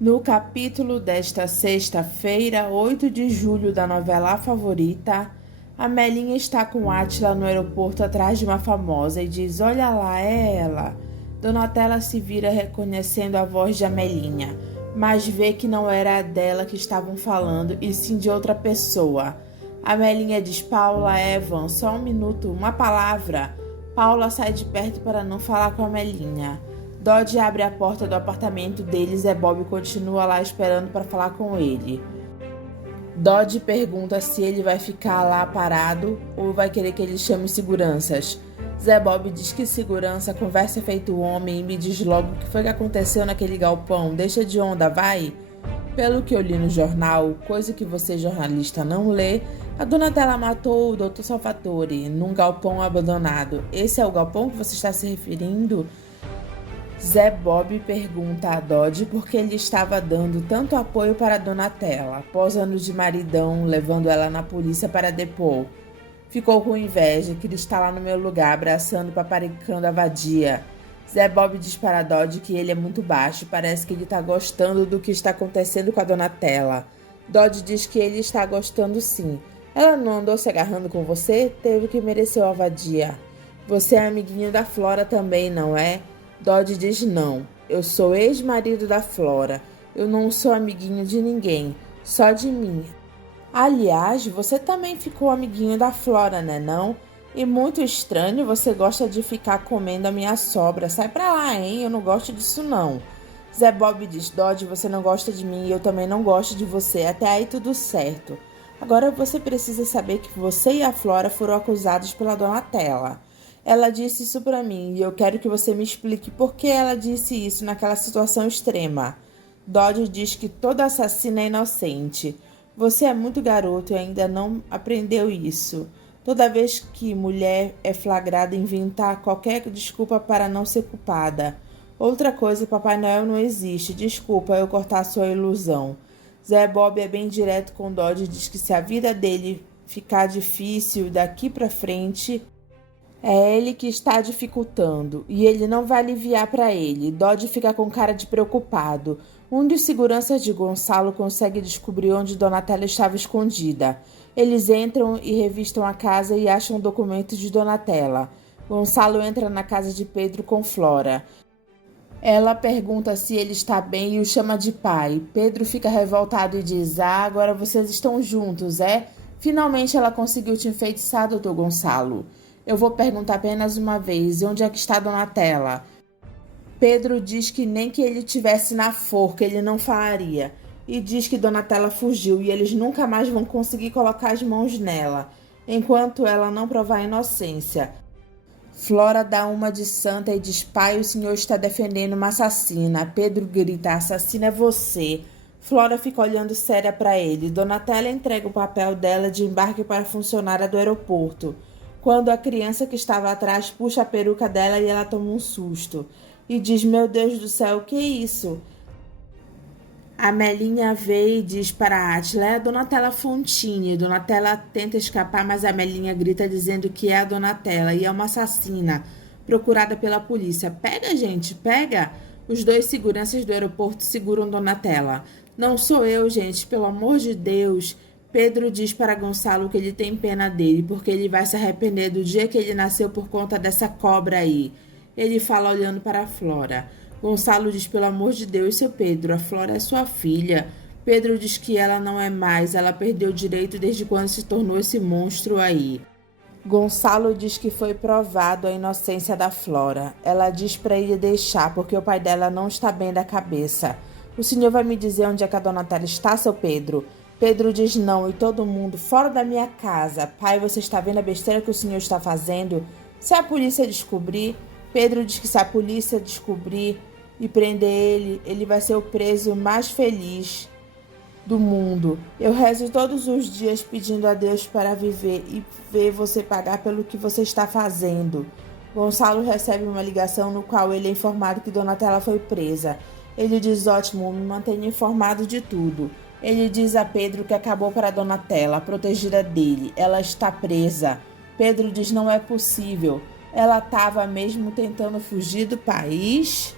No capítulo desta sexta-feira, 8 de julho da novela A Favorita, a Melinha está com Átila no aeroporto atrás de uma famosa e diz: "Olha lá, é ela." Donatella se vira reconhecendo a voz de Amelinha, mas vê que não era a dela que estavam falando e sim de outra pessoa. Amelinha diz: "Paula, Evan, só um minuto, uma palavra." Paula sai de perto para não falar com a Amelinha. Dodge abre a porta do apartamento deles e Bob continua lá esperando para falar com ele. Dodge pergunta se ele vai ficar lá parado ou vai querer que ele chame seguranças. Zé Bob diz que segurança conversa feito homem e me diz logo o que foi que aconteceu naquele galpão. Deixa de onda, vai. Pelo que eu li no jornal, coisa que você jornalista não lê, a Donatella matou o Dr. Salvatore num galpão abandonado. Esse é o galpão que você está se referindo? Zé Bob pergunta a Dodge por que ele estava dando tanto apoio para Donatella, posando de maridão, levando ela na polícia para depor. Ficou com inveja, queria estar lá no meu lugar, abraçando e paparicando a vadia. Zé Bob diz para Dodge que ele é muito baixo, parece que ele está gostando do que está acontecendo com a Donatella. Dodge diz que ele está gostando sim. Ela não andou se agarrando com você? Teve que mereceu a vadia. Você é amiguinho da Flora também, não é? Dodge diz não. Eu sou ex-marido da Flora. Eu não sou amiguinho de ninguém, só de mim. Aliás, você também ficou amiguinho da Flora, né não? E muito estranho, você gosta de ficar comendo a minha sobra. Sai pra lá, hein? Eu não gosto disso não. Zé Bob diz: Dodge, você não gosta de mim e eu também não gosto de você. Até aí tudo certo. Agora você precisa saber que você e a Flora foram acusados pela Donatella. Ela disse isso pra mim e eu quero que você me explique por que ela disse isso naquela situação extrema. Dodge diz que todo assassino é inocente. Você é muito garoto e ainda não aprendeu isso. Toda vez que mulher é flagrada, inventar qualquer desculpa para não ser culpada. Outra coisa, Papai Noel não existe. Desculpa eu cortar sua ilusão. Zé Bob é bem direto com Dodge e diz que se a vida dele ficar difícil daqui pra frente, é ele que está dificultando, e ele não vai aliviar para ele. Dodge fica com cara de preocupado. Um dos seguranças de Gonçalo consegue descobrir onde Donatella estava escondida. Eles entram e revistam a casa e acham documentos de Donatella. Gonçalo entra na casa de Pedro com Flora. Ela pergunta se ele está bem e o chama de pai. Pedro fica revoltado e diz: agora vocês estão juntos, é? Finalmente ela conseguiu te enfeitiçar, doutor Gonçalo. Eu vou perguntar apenas uma vez: onde é que está Donatella? Pedro diz que nem que ele tivesse na forca ele não falaria. E diz que Donatella fugiu e eles nunca mais vão conseguir colocar as mãos nela, enquanto ela não provar a inocência. Flora dá uma de santa e diz: pai, o senhor está defendendo uma assassina. Pedro grita: a assassina é você. Flora fica olhando séria para ele. Donatella entrega o papel dela de embarque para a funcionária do aeroporto. Quando a criança que estava atrás puxa a peruca dela e ela toma um susto. E diz: meu Deus do céu, o que é isso? A Melinha vê e diz para Átila: é a Donatella Fontini. Donatella tenta escapar, mas a Melinha grita dizendo que é a Donatella e é uma assassina, procurada pela polícia. Pega, gente, pega! Os dois seguranças do aeroporto seguram Donatella. Não sou eu, gente, pelo amor de Deus. Pedro diz para Gonçalo que ele tem pena dele, porque ele vai se arrepender do dia que ele nasceu por conta dessa cobra aí. Ele fala olhando para a Flora. Gonçalo diz: pelo amor de Deus, seu Pedro, a Flora é sua filha. Pedro diz que ela não é mais, ela perdeu o direito desde quando se tornou esse monstro aí. Gonçalo diz que foi provado a inocência da Flora. Ela diz para ele deixar, porque o pai dela não está bem da cabeça. O senhor vai me dizer onde é que a Donatella está, seu Pedro? Pedro diz não, e todo mundo: fora da minha casa. Pai, você está vendo a besteira que o senhor está fazendo? Se a polícia descobrir... Pedro diz que se a polícia descobrir e prender ele, ele vai ser o preso mais feliz do mundo. Eu rezo todos os dias pedindo a Deus para viver e ver você pagar pelo que você está fazendo. Gonçalo recebe uma ligação no qual ele é informado que Donatella foi presa. Ele diz: ótimo, me mantenha informado de tudo. Ele diz a Pedro que acabou para Donatella, a protegida dele. Ela está presa. Pedro diz: não é possível. Ela estava mesmo tentando fugir do país?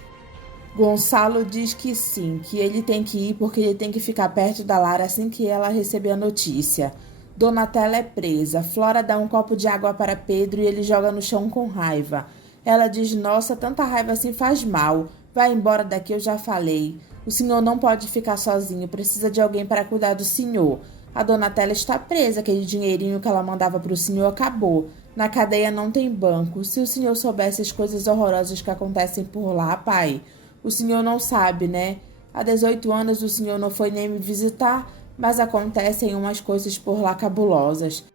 Gonçalo diz que sim, que ele tem que ir porque ele tem que ficar perto da Lara assim que ela receber a notícia. Donatella é presa. Flora dá um copo de água para Pedro e ele joga no chão com raiva. Ela diz: Nossa, tanta raiva assim faz mal. Vai embora daqui, eu já falei. O senhor não pode ficar sozinho, precisa de alguém para cuidar do senhor. A Donatella está presa, aquele dinheirinho que ela mandava para o senhor acabou. Na cadeia não tem banco. Se o senhor soubesse as coisas horrorosas que acontecem por lá, pai. O senhor não sabe, né? Há 18 anos o senhor não foi nem me visitar, mas acontecem umas coisas por lá cabulosas.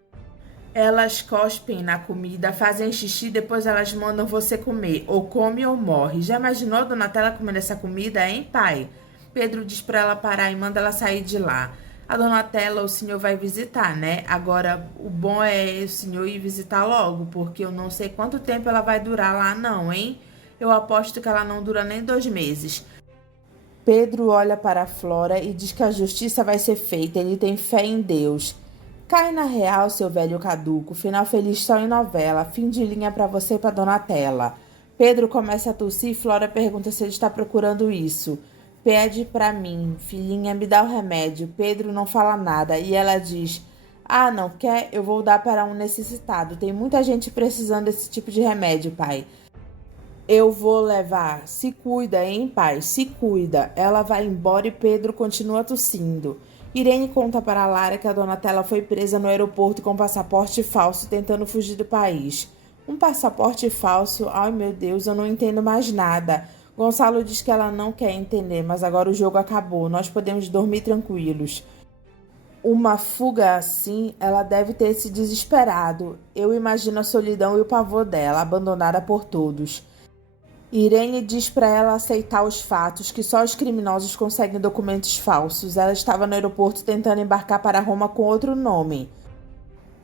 Elas cospem na comida, fazem xixi, depois elas mandam você comer. Ou come ou morre. Já imaginou a Donatella comendo essa comida, hein, pai? Pedro diz pra ela parar e manda ela sair de lá. A Donatella o senhor vai visitar, né? Agora, o bom é o senhor ir visitar logo, porque eu não sei quanto tempo ela vai durar lá não, hein? Eu aposto que ela não dura nem 2 meses. Pedro olha para a Flora e diz que a justiça vai ser feita, ele tem fé em Deus. Cai na real, seu velho caduco, final feliz só em novela, fim de linha pra você e pra Donatella. Pedro começa a tossir e Flora pergunta se ele está procurando isso. Pede pra mim, filhinha, me dá o remédio. Pedro não fala nada e ela diz: Ah, não quer? Eu vou dar para um necessitado. Tem muita gente precisando desse tipo de remédio, pai. Eu vou levar. Se cuida, hein, pai? Se cuida. Ela vai embora e Pedro continua tossindo. Irene conta para Lara que a Donatella foi presa no aeroporto com passaporte falso tentando fugir do país. Um passaporte falso? Ai, meu Deus, eu não entendo mais nada. Gonçalo diz que ela não quer entender, mas agora o jogo acabou. Nós podemos dormir tranquilos. Uma fuga assim, ela deve ter se desesperado. Eu imagino a solidão e o pavor dela, abandonada por todos. Irene diz para ela aceitar os fatos, que só os criminosos conseguem documentos falsos. Ela estava no aeroporto tentando embarcar para Roma com outro nome.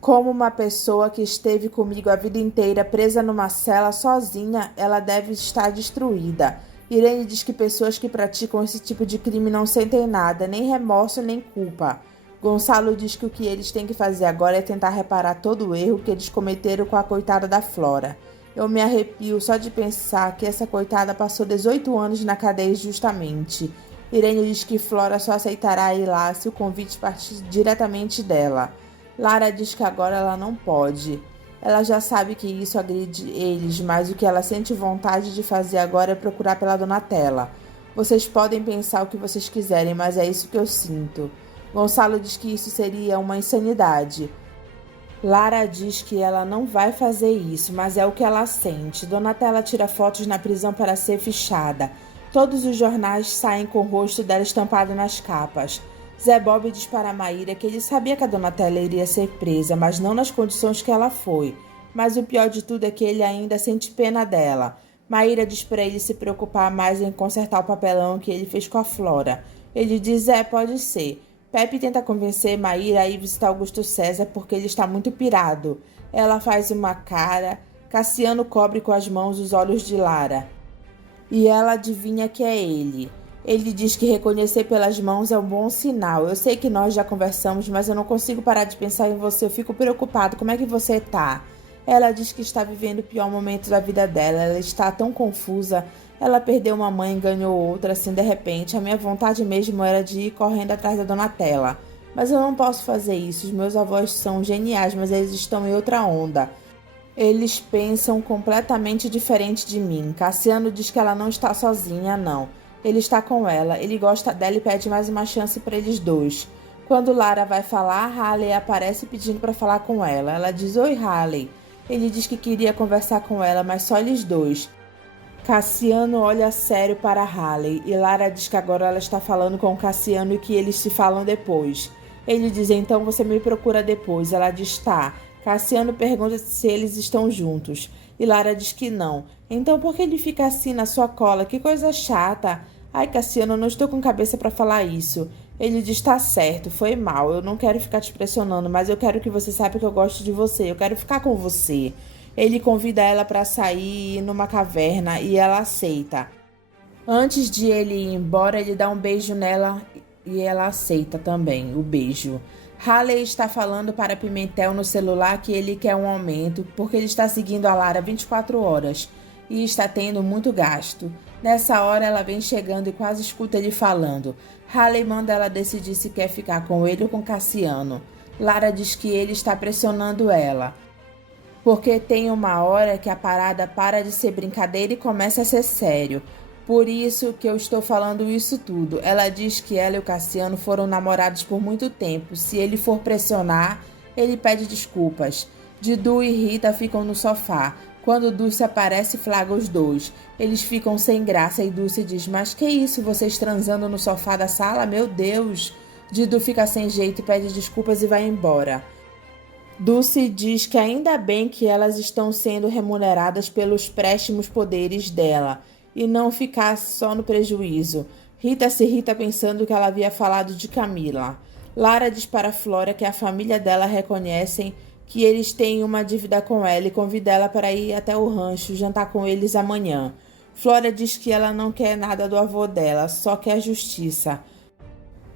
Como uma pessoa que esteve comigo a vida inteira presa numa cela sozinha, ela deve estar destruída. Irene diz que pessoas que praticam esse tipo de crime não sentem nada, nem remorso nem culpa. Gonçalo diz que o que eles têm que fazer agora é tentar reparar todo o erro que eles cometeram com a coitada da Flora. Eu me arrepio só de pensar que essa coitada passou 18 anos na cadeia injustamente. Irene diz que Flora só aceitará ir lá se o convite partir diretamente dela. Lara diz que agora ela não pode. Ela já sabe que isso agride eles, mas o que ela sente vontade de fazer agora é procurar pela Donatella. Vocês podem pensar o que vocês quiserem, mas é isso que eu sinto. Gonçalo diz que isso seria uma insanidade. Lara diz que ela não vai fazer isso, mas é o que ela sente. Donatella tira fotos na prisão para ser fichada. Todos os jornais saem com o rosto dela estampado nas capas. Zé Bob diz para Maíra que ele sabia que a Donatella iria ser presa, mas não nas condições que ela foi. Mas o pior de tudo é que ele ainda sente pena dela. Maíra diz para ele se preocupar mais em consertar o papelão que ele fez com a Flora. Ele diz: pode ser. Pepe tenta convencer Maíra a ir visitar Augusto César porque ele está muito pirado. Ela faz uma cara. Cassiano cobre com as mãos os olhos de Lara. E ela adivinha que é ele. Ele diz que reconhecer pelas mãos é um bom sinal. Eu sei que nós já conversamos, mas eu não consigo parar de pensar em você. Eu fico preocupado. Como é que você tá? Ela diz que está vivendo o pior momento da vida dela. Ela está tão confusa. Ela perdeu uma mãe e ganhou outra, assim, de repente. A minha vontade mesmo era de ir correndo atrás da Donatella. Mas eu não posso fazer isso. Os meus avós são geniais, mas eles estão em outra onda. Eles pensam completamente diferente de mim. Cassiano diz que ela não está sozinha, não. Ele está com ela. Ele gosta dela e pede mais uma chance para eles dois. Quando Lara vai falar, Halley aparece pedindo para falar com ela. Ela diz: Oi, Halley. Ele diz que queria conversar com ela, mas só eles dois. Cassiano olha sério para Halley e Lara diz que agora ela está falando com Cassiano e que eles se falam depois. Ele diz: Então você me procura depois. Ela diz: Tá. Cassiano pergunta se eles estão juntos e Lara diz que não. Então por que ele fica assim na sua cola? Que coisa chata. Ai, Cassiano, eu não estou com cabeça para falar isso. Ele diz: Tá certo, foi mal. Eu não quero ficar te pressionando, mas eu quero que você saiba que eu gosto de você. Eu quero ficar com você. Ele convida ela para sair numa caverna e ela aceita. Antes de ele ir embora, ele dá um beijo nela e ela aceita também o beijo. Halley está falando para Pimentel no celular que ele quer um aumento porque ele está seguindo a Lara 24 horas e está tendo muito gasto. Nessa hora ela vem chegando e quase escuta ele falando. Halley manda ela decidir se quer ficar com ele ou com Cassiano. Lara diz que ele está pressionando ela, porque tem uma hora que a parada para de ser brincadeira e começa a ser sério. Por isso que eu estou falando isso tudo. Ela diz que ela e o Cassiano foram namorados por muito tempo. Se ele for pressionar, ele pede desculpas. Didu e Rita ficam no sofá. Quando Dulce aparece, flagra os dois. Eles ficam sem graça e Dulce diz: mas que isso, vocês transando no sofá da sala? Meu Deus! Didu fica sem jeito, pede desculpas e vai embora. Dulce diz que ainda bem que elas estão sendo remuneradas pelos préstimos poderes dela e não ficar só no prejuízo. Rita se irrita pensando que ela havia falado de Camila. Lara diz para Flora que a família dela reconhecem que eles têm uma dívida com ela e convida ela para ir até o rancho jantar com eles amanhã. Flora diz que ela não quer nada do avô dela, só quer justiça.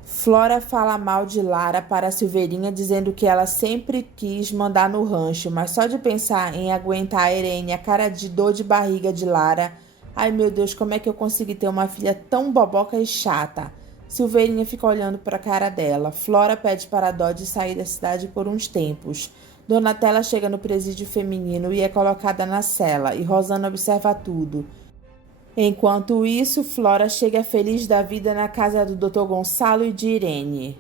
Flora fala mal de Lara para Silveirinha, dizendo que ela sempre quis mandar no rancho, mas só de pensar em aguentar a Irene, a cara de dor de barriga de Lara. Ai meu Deus, como é que eu consegui ter uma filha tão boboca e chata? Silveirinha fica olhando para a cara dela. Flora pede para Dodge sair da cidade por uns tempos. Donatella chega no presídio feminino e é colocada na cela, e Rosana observa tudo. Enquanto isso, Flora chega feliz da vida na casa do Dr. Gonçalo e de Irene.